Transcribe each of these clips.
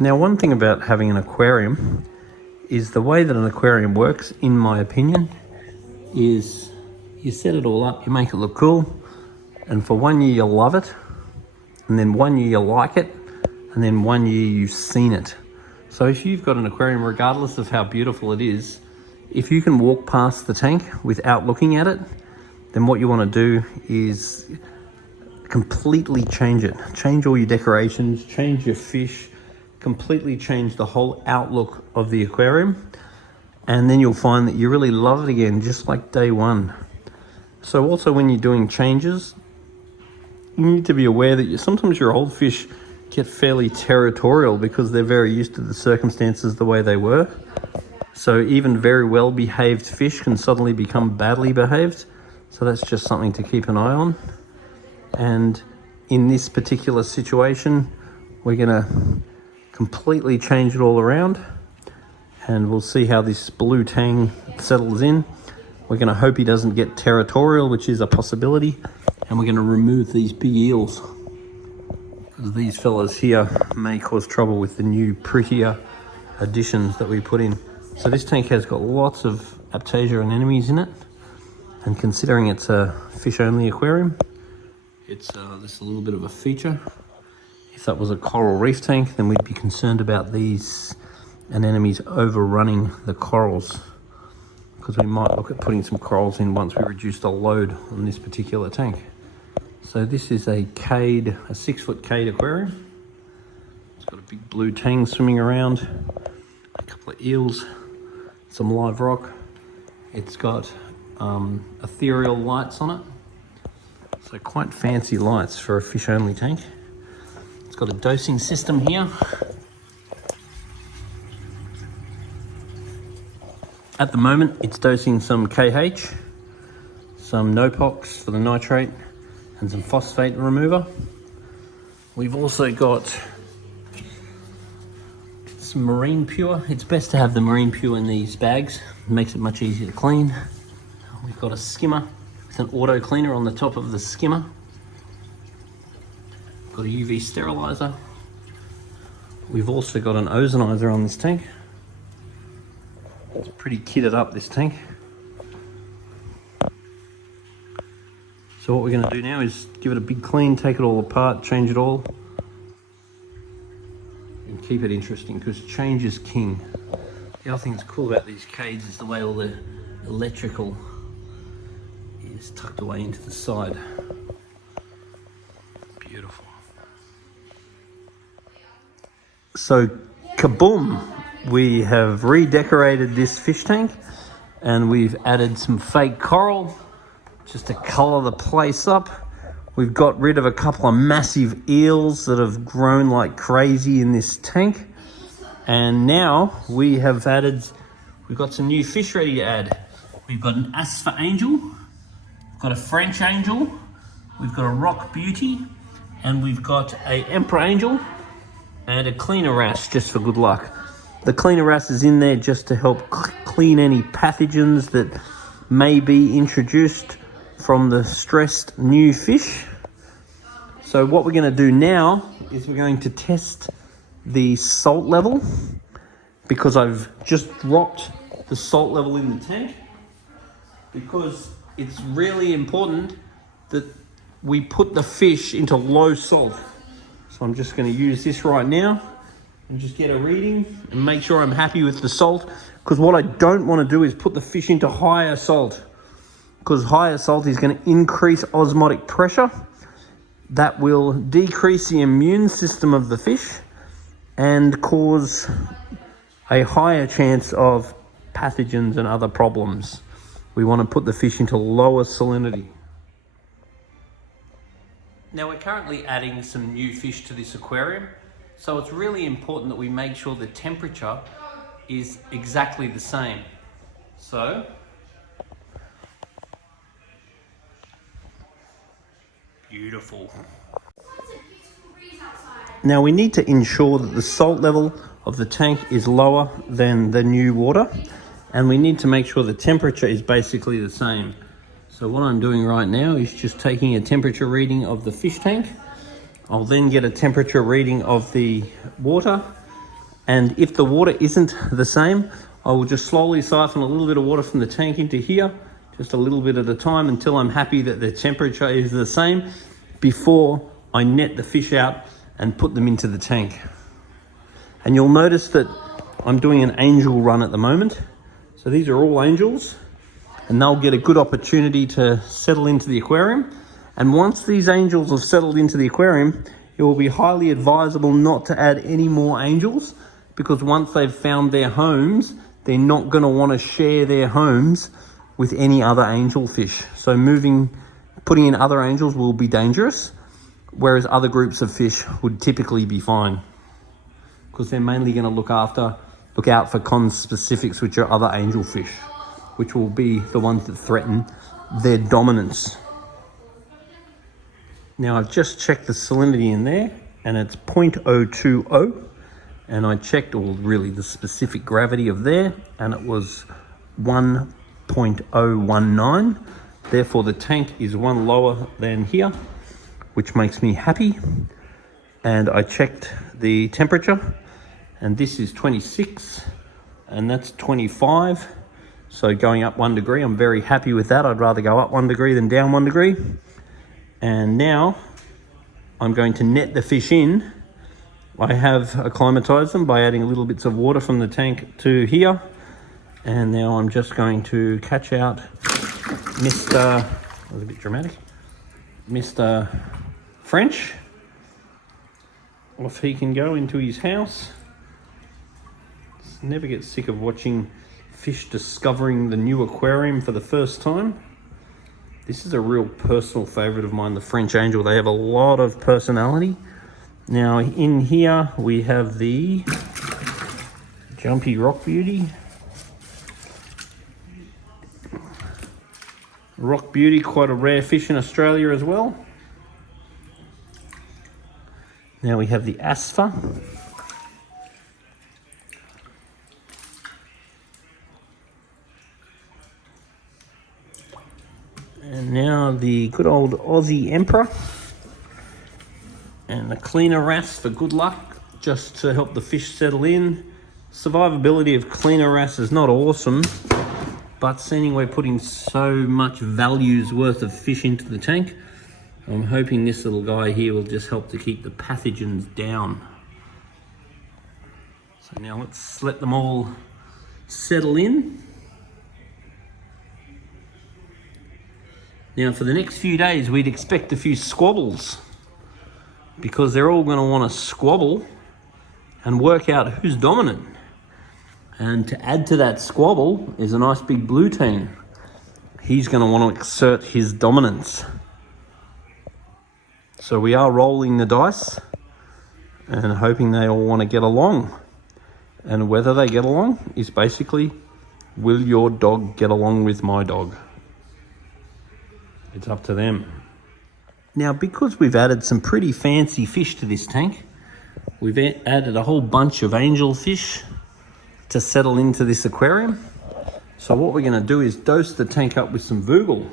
Now, one thing about having an aquarium is the way that an aquarium works, in my opinion, is you set it all up, you make it look cool, and for 1 year you'll love it, and then 1 year you'll like it, and then 1 year you've seen it. So if you've got an aquarium, regardless of how beautiful it is, if you can walk past the tank without looking at it, then what you want to do is completely change it. Change all your decorations, change your fish, completely change the whole outlook of the aquarium, and then you'll find that you really love it again, just like day one. So also when you're doing changes, you need to be aware that sometimes your old fish get fairly territorial because they're very used to the circumstances the way they were. So even very well behaved fish can suddenly become badly behaved. So that's just something to keep an eye on. And in this particular situation, we're gonna completely change it all around, and we'll see how this blue tang settles in. We're gonna hope he doesn't get territorial, which is a possibility, and we're gonna remove these big eels, because these fellas here may cause trouble with the new prettier additions that we put in. So this tank has got lots of aptasia anemones in it, and considering it's a fish-only aquarium, it's just a little bit of a feature. If that was a coral reef tank, then we'd be concerned about these anemones overrunning the corals, because we might look at putting some corals in once we reduce the load on this particular tank. So this is a Cade, a 6-foot Cade aquarium. It's got a big blue tang swimming around, a couple of eels, some live rock. It's got ethereal lights on it. So quite fancy lights for a fish-only tank. It's got a dosing system here. At the moment, it's dosing some KH, some Nopox for the nitrate, and some phosphate remover. We've also got some Marine Pure. It's best to have the Marine Pure in these bags. It makes it much easier to clean. We've got a skimmer with an auto cleaner on the top of the skimmer. Got a UV sterilizer. We've also got an ozonizer on this tank. It's pretty kitted up, this tank. So what we're going to do now is give it a big clean, take it all apart, change it all, and keep it interesting, because change is king. The other thing that's cool about these Cades is the way all the electrical is tucked away into the side. Beautiful. So kaboom! We have redecorated this fish tank, and we've added some fake coral just to colour the place up. We've got rid of a couple of massive eels that have grown like crazy in this tank. And now we've got some new fish ready to add. We've got an Asper Angel, we've got a French Angel, we've got a Rock Beauty, and we've got a Emperor Angel and a Cleaner Wrasse just for good luck. The Cleaner Wrasse is in there just to help clean any pathogens that may be introduced from the stressed new fish. So what we're going to do now is we're going to test the salt level, because I've just dropped the salt level in the tank, because it's really important that we put the fish into low salt. So I'm just going to use this right now and just get a reading and make sure I'm happy with the salt, because what I don't want to do is put the fish into higher salt, because higher salt is going to increase osmotic pressure. That will decrease the immune system of the fish and cause a higher chance of pathogens and other problems. We want to put the fish into lower salinity. Now we're currently adding some new fish to this aquarium, so it's really important that we make sure the temperature is exactly the same. So beautiful. Now we need to ensure that the salt level of the tank is lower than the new water, and we need to make sure the temperature is basically the same. So what I'm doing right now is just taking a temperature reading of the fish tank. I'll then get a temperature reading of the water, And if the water isn't the same, I will just slowly siphon a little bit of water from the tank into here, just a little bit at a time until I'm happy that the temperature is the same before I net the fish out and put them into the tank. And you'll notice that I'm doing an angel run at the moment. So these are all angels, and they'll get a good opportunity to settle into the aquarium. And once these angels have settled into the aquarium, it will be highly advisable not to add any more angels, because once they've found their homes, they're not going to want to share their homes with any other angel fish. So putting in other angels will be dangerous, whereas other groups of fish would typically be fine, because they're mainly going to look out for conspecifics, which are other angel fish, which will be the ones that threaten their dominance. Now I've just checked the salinity in there, and it's 0.020, and I checked really the specific gravity of there, and it was 1.019. Therefore the tank is one lower than here, which makes me happy. And I checked the temperature, and this is 26 and that's 25. So going up 1 degree, I'm very happy with that. I'd rather go up 1 degree than down 1 degree. And now I'm going to net the fish in. I have acclimatized them by adding little bits of water from the tank to here. And now I'm just going to catch out Mr. That was a bit dramatic. Mr. French. Off he can go into his house. Never get sick of watching fish discovering the new aquarium for the first time. This is a real personal favorite of mine, the French angel. They have a lot of personality. Now in here we have the Jumpy Rock Beauty. Rock Beauty, quite a rare fish in Australia as well. Now we have the Aspha. And now the good old Aussie Emperor. And the cleaner wrasse for good luck, just to help the fish settle in. Survivability of cleaner wrasse is not awesome, but seeing we're putting so much value's worth of fish into the tank, I'm hoping this little guy here will just help to keep the pathogens down. So now let's let them all settle in. Now for the next few days, we'd expect a few squabbles, because they're all going to want to squabble and work out who's dominant. And to add to that squabble is a nice big blue team. He's going to want to exert his dominance. So we are rolling the dice and hoping they all want to get along. And whether they get along is basically, will your dog get along with my dog? It's up to them. Now, because we've added some pretty fancy fish to this tank, we've added a whole bunch of angel fish to settle into this aquarium. So what we're going to do is dose the tank up with some Vogel.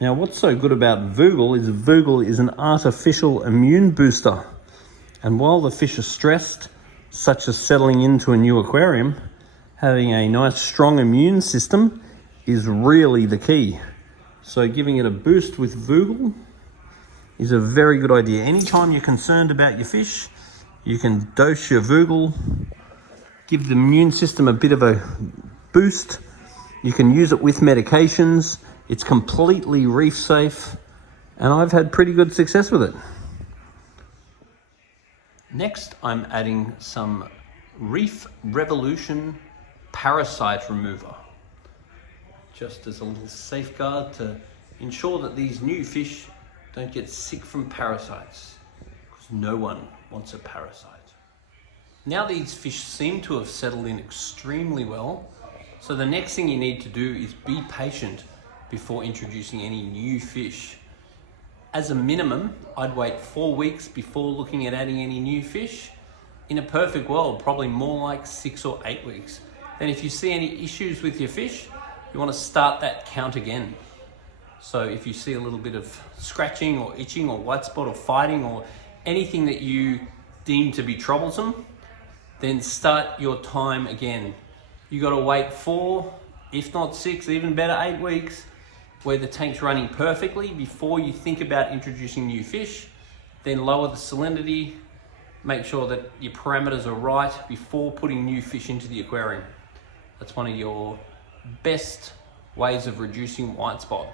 Now, what's so good about Vogel is an artificial immune booster. And while the fish are stressed, such as settling into a new aquarium, having a nice strong immune system is really the key. So giving it a boost with Vogel is a very good idea. Anytime you're concerned about your fish, you can dose your Vogel, give the immune system a bit of a boost. You can use it with medications. It's completely reef safe, and I've had pretty good success with it. Next, I'm adding some Reef Revolution Parasite Remover, just as a little safeguard to ensure that these new fish don't get sick from parasites, because no one wants a parasite. Now these fish seem to have settled in extremely well, so the next thing you need to do is be patient before introducing any new fish. As a minimum, I'd wait 4 weeks before looking at adding any new fish. In a perfect world, probably more like 6 or 8 weeks. Then if you see any issues with your fish, you want to start that count again. So if you see a little bit of scratching or itching or white spot or fighting or anything that you deem to be troublesome, then start your time again. You got to wait 4, if not 6, even better 8 weeks, where the tank's running perfectly before you think about introducing new fish. Then lower the salinity, make sure that your parameters are right before putting new fish into the aquarium. That's one of your best ways of reducing white spot.